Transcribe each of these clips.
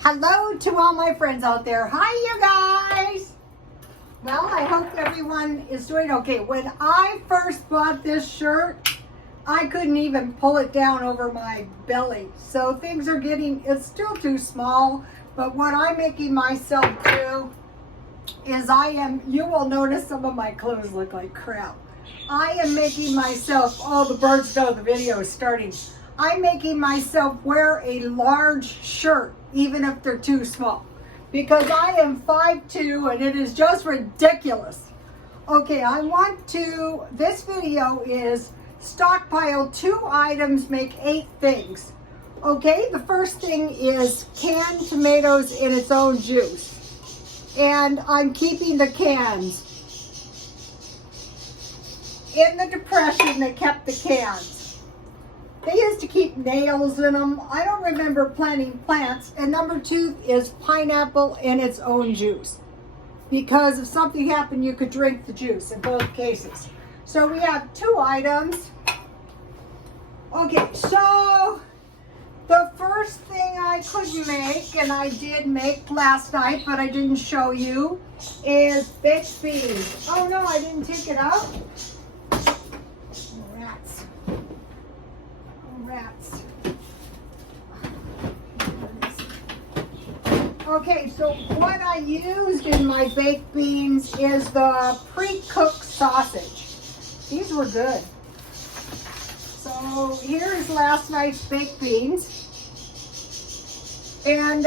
Hello to all my friends out there. Hi, you guys. Well, I hope everyone is doing okay. When I first bought this shirt, I couldn't even pull it down over my belly. So things are it's still too small, but what I'm making myself do is you will notice some of my clothes look like crap. I am making myself, the birds know the video is starting. I'm making myself wear a large shirt, even if they're too small, because I am 5'2" and it is just ridiculous. Okay, this video is Stockpile 2 items make 8 things. Okay, the first thing is canned tomatoes in its own juice. And I'm keeping the cans. In the Depression, they kept the cans. They used to keep nails in them. I don't remember planting plants. And number 2 is pineapple in its own juice. Because if something happened, you could drink the juice in both cases. So we have 2 items. Okay, so the first thing I could make, and I did make last night, but I didn't show you, is baked beans. Oh no, I didn't take it out. Rats. Rats. Okay, so what I used in my baked beans is the pre-cooked sausage. These were good. So here's last night's baked beans. And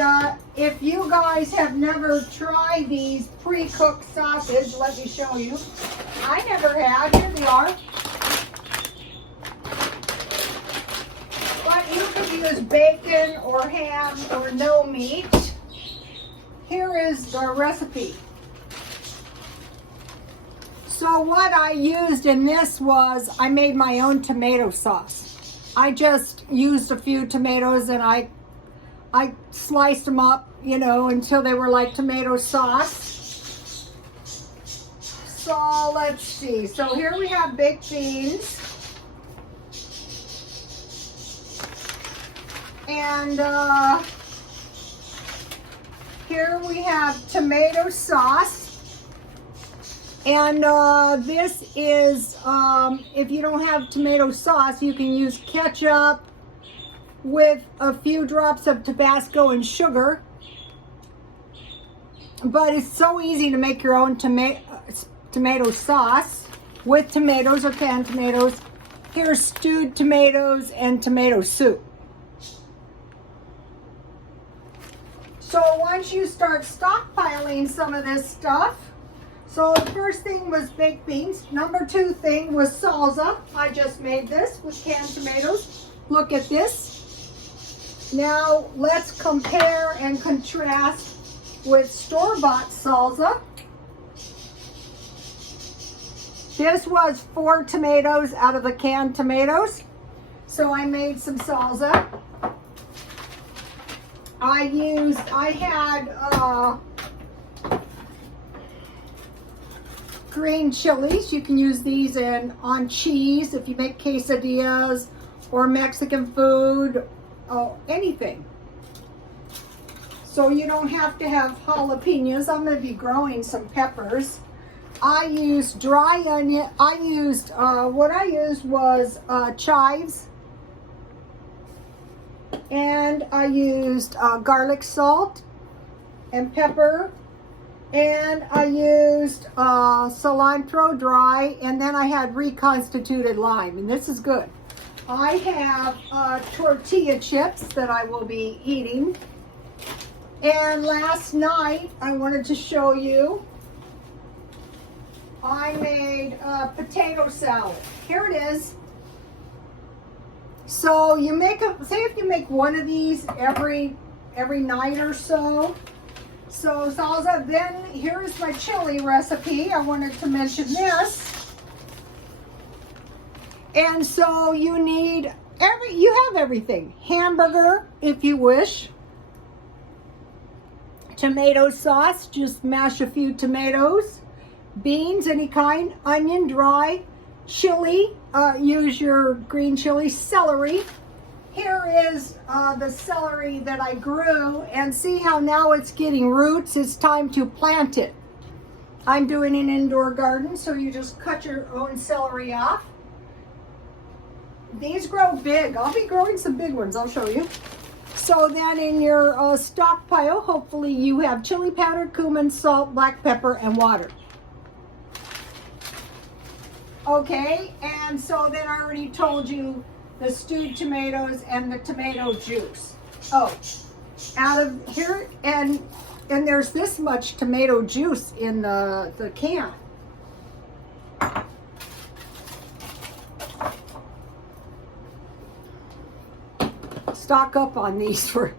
if you guys have never tried these pre-cooked sausage, let me show you. I never have. Here they are. But you could use bacon or ham or no meat. Here is the recipe. So what I used in this was I made my own tomato sauce. I just used a few tomatoes and I sliced them up, until they were like tomato sauce. So let's see. So here we have baked beans. And here we have tomato sauce. And this is, if you don't have tomato sauce, you can use ketchup with a few drops of Tabasco and sugar. But it's so easy to make your own tomato sauce with tomatoes or canned tomatoes. Here's stewed tomatoes and tomato soup. So once you start stockpiling some of this stuff, so the first thing was baked beans. Number 2 thing was salsa. I just made this with canned tomatoes. Look at this. Now let's compare and contrast with store-bought salsa. This was 4 tomatoes out of the canned tomatoes. So I made some salsa. I had green chilies. You can use these on cheese if you make quesadillas or Mexican food, anything. So you don't have to have jalapenos. I'm going to be growing some peppers. I used dry onion. What I used was chives. And I used garlic salt and pepper. And I used cilantro dry, and then I had reconstituted lime, and this is good. I have tortilla chips that I will be eating. And last night, I wanted to show you, I made a potato salad. Here it is. So you say if you make one of these every night or so. So salsa, then here's my chili recipe. I wanted to mention this. And so you have everything. Hamburger, if you wish. Tomato sauce, just mash a few tomatoes. Beans, any kind. Onion, dry. Chili, use your green chili. Celery. here is the celery that I grew, and see how now it's getting roots. It's time to plant it. I'm doing an indoor garden, so you just cut your own celery off. These grow big. I'll be growing some big ones. I'll show you. So then in your stockpile, hopefully you have chili powder, cumin, salt, black pepper, and water. Okay, and so then I already told you the stewed tomatoes and the tomato juice. Oh, out of here, and there's this much tomato juice in the can. Stock up on these for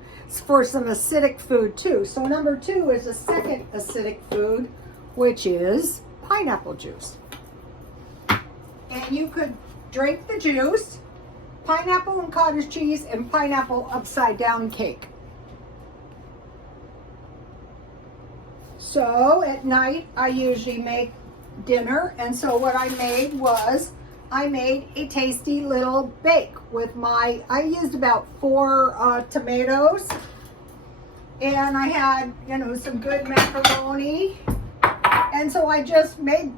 some acidic food too. So number 2 is the second acidic food, which is pineapple juice. And you could drink the juice, pineapple and cottage cheese, and pineapple upside down cake. So at night I usually make dinner, and so what I made was I made a tasty little bake with I used about 4 tomatoes, and I had, some good macaroni, and so I just made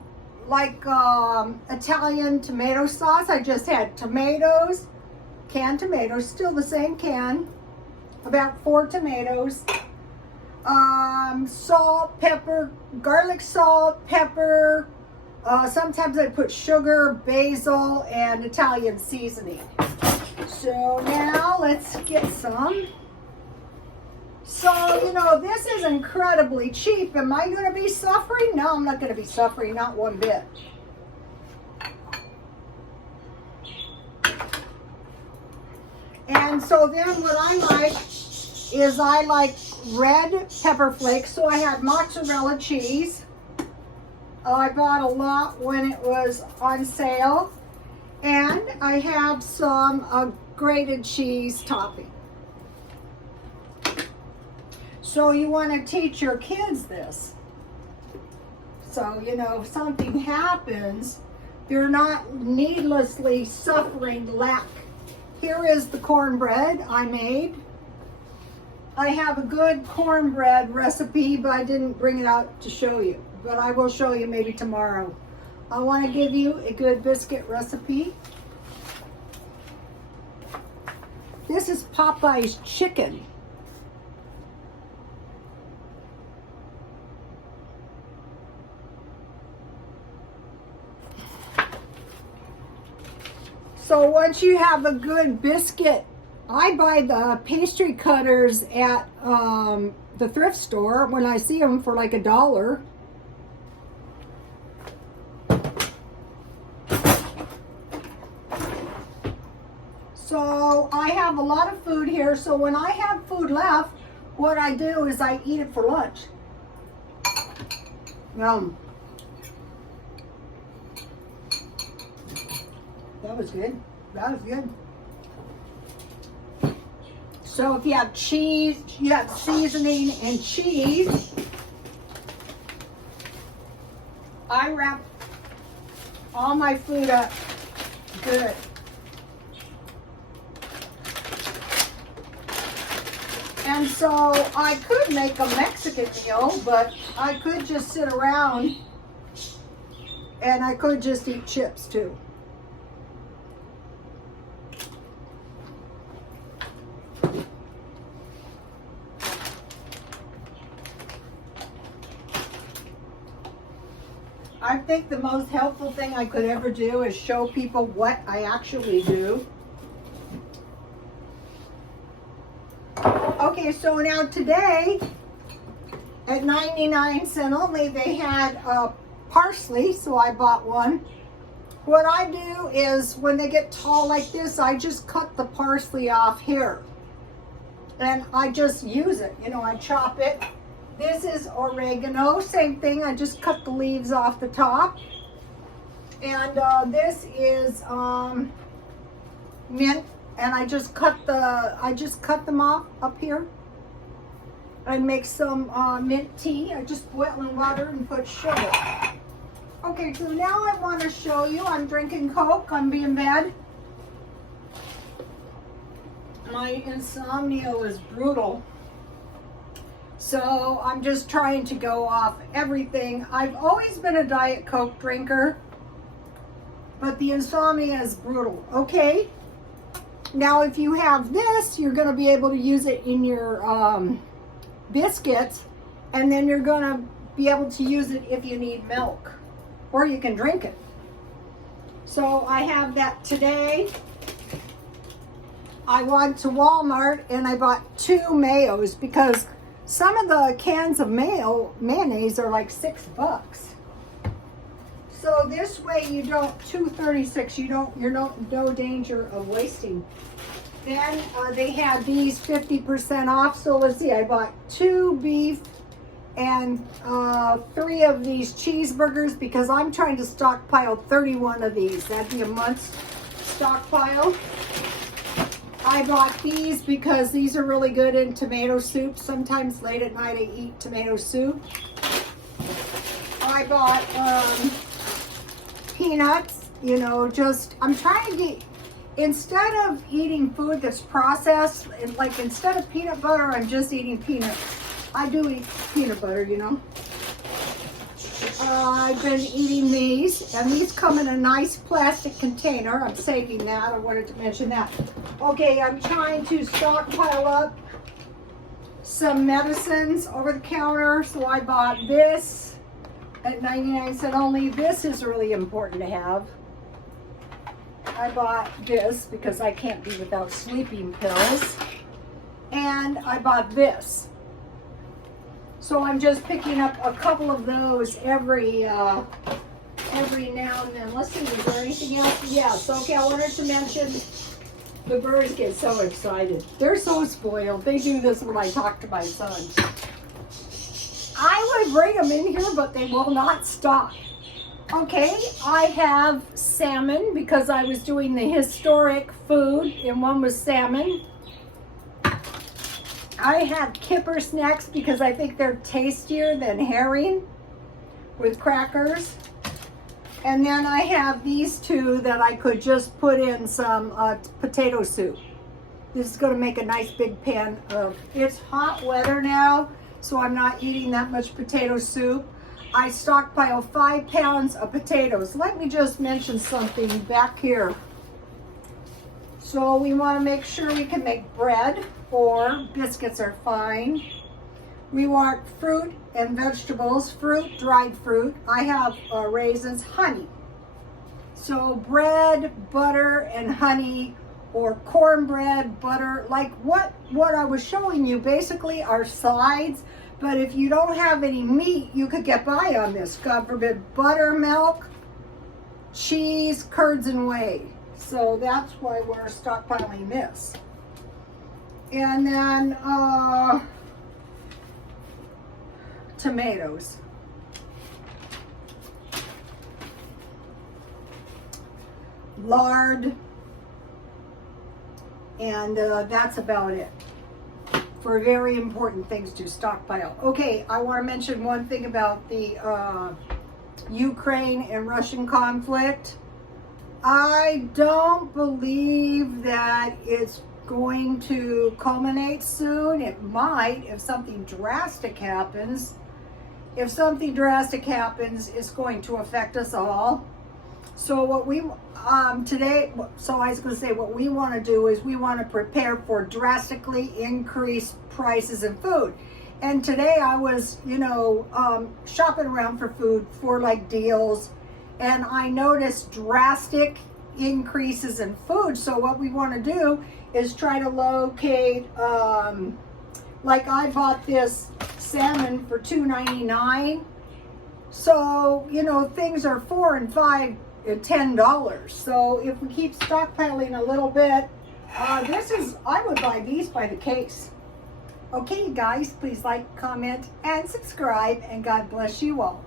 like Italian tomato sauce. I just had tomatoes, canned tomatoes, still the same can, about 4 tomatoes, salt, pepper, garlic salt, pepper, sometimes I put sugar, basil, and Italian seasoning. So now let's get some. So, this is incredibly cheap. Am I going to be suffering? No, I'm not going to be suffering, not one bit. And so then what I like is I like red pepper flakes. So I had mozzarella cheese. I bought a lot when it was on sale. And I have some grated cheese topping. So you want to teach your kids this. So, if something happens, they're not needlessly suffering lack. Here is the cornbread I made. I have a good cornbread recipe, but I didn't bring it out to show you. But I will show you maybe tomorrow. I want to give you a good biscuit recipe. This is Popeye's chicken. So once you have a good biscuit, I buy the pastry cutters at the thrift store when I see them for like $1. So I have a lot of food here, so when I have food left, what I do is I eat it for lunch. That was good. That was good. So if you have cheese, you have seasoning and cheese. I wrap all my food up good. And so I could make a Mexican meal, but I could just sit around and I could just eat chips too. I think the most helpful thing I could ever do is show people what I actually do. Okay, so now today, at 99¢ only, they had parsley, so I bought one. What I do is, when they get tall like this, I just cut the parsley off here. And I just use it, I chop it. This is oregano, same thing, I just cut the leaves off the top. And this is mint, and I just cut them off up here. I make some mint tea. I just boil in water and put sugar. Okay, so now I want to show you, I'm drinking Coke, I'm being bad. My insomnia is brutal. So I'm just trying to go off everything. I've always been a Diet Coke drinker, but the insomnia is brutal. Okay. Now, if you have this, you're going to be able to use it in your biscuits, and then you're going to be able to use it if you need milk, or you can drink it. So I have that today. I went to Walmart and I bought 2 mayos because some of the cans of mayonnaise are like $6. So this way you don't, $2.36, you're no danger of wasting. Then they had these 50% off. So let's see, I bought 2 beef and 3 of these cheeseburgers because I'm trying to stockpile 31 of these. That'd be a month's stockpile. I bought these because these are really good in tomato soup. Sometimes late at night I eat tomato soup. I bought peanuts, you know, just, I'm trying to get, instead of eating food that's processed, like instead of peanut butter, I'm just eating peanuts. I do eat peanut butter, you know. I've been eating these, and these come in a nice plastic container. I'm saving that. I wanted to mention that. Okay, I'm trying to stockpile up some medicines over the counter. So I bought this at 99 cents only. This is really important to have. I bought this because I can't be without sleeping pills. And I bought this. So I'm just picking up a couple of those every now and then. Let's see, is there anything else? Yes, okay, I wanted to mention the birds get so excited. They're so spoiled. They do this when I talk to my son. I would bring them in here, but they will not stop. Okay, I have salmon because I was doing the historic food, and one was salmon. I have kipper snacks because I think they're tastier than herring with crackers. And then I have these 2 that I could just put in some potato soup. This is going to make a nice big pan of, it's hot weather now, so I'm not eating that much potato soup. I stockpile 5 pounds of potatoes. Let me just mention something back here. So we want to make sure we can make bread, or biscuits are fine. We want fruit and vegetables, fruit, dried fruit. I have raisins, honey. So bread, butter, and honey, or cornbread, butter, like what I was showing you basically are sides. But if you don't have any meat, you could get by on this. God forbid, buttermilk, cheese, curds, and whey. So that's why we're stockpiling this. And then tomatoes. Lard. And that's about it for very important things to stockpile. Okay, I want to mention one thing about the Ukraine and Russian conflict. I don't believe that it's going to culminate soon. It might if something drastic happens. If something drastic happens, it's going to affect us all. So what we today, so I was going to say what we want to do is we want to prepare for drastically increased prices in food. And today I was, shopping around for food for like deals, and I noticed drastic increases in food. So what we want to do is try to locate, like I bought this salmon for $2.99. So, things are $4 and $5 and $10. So if we keep stockpiling a little bit, I would buy these by the case. Okay, guys, please like, comment, and subscribe, and God bless you all.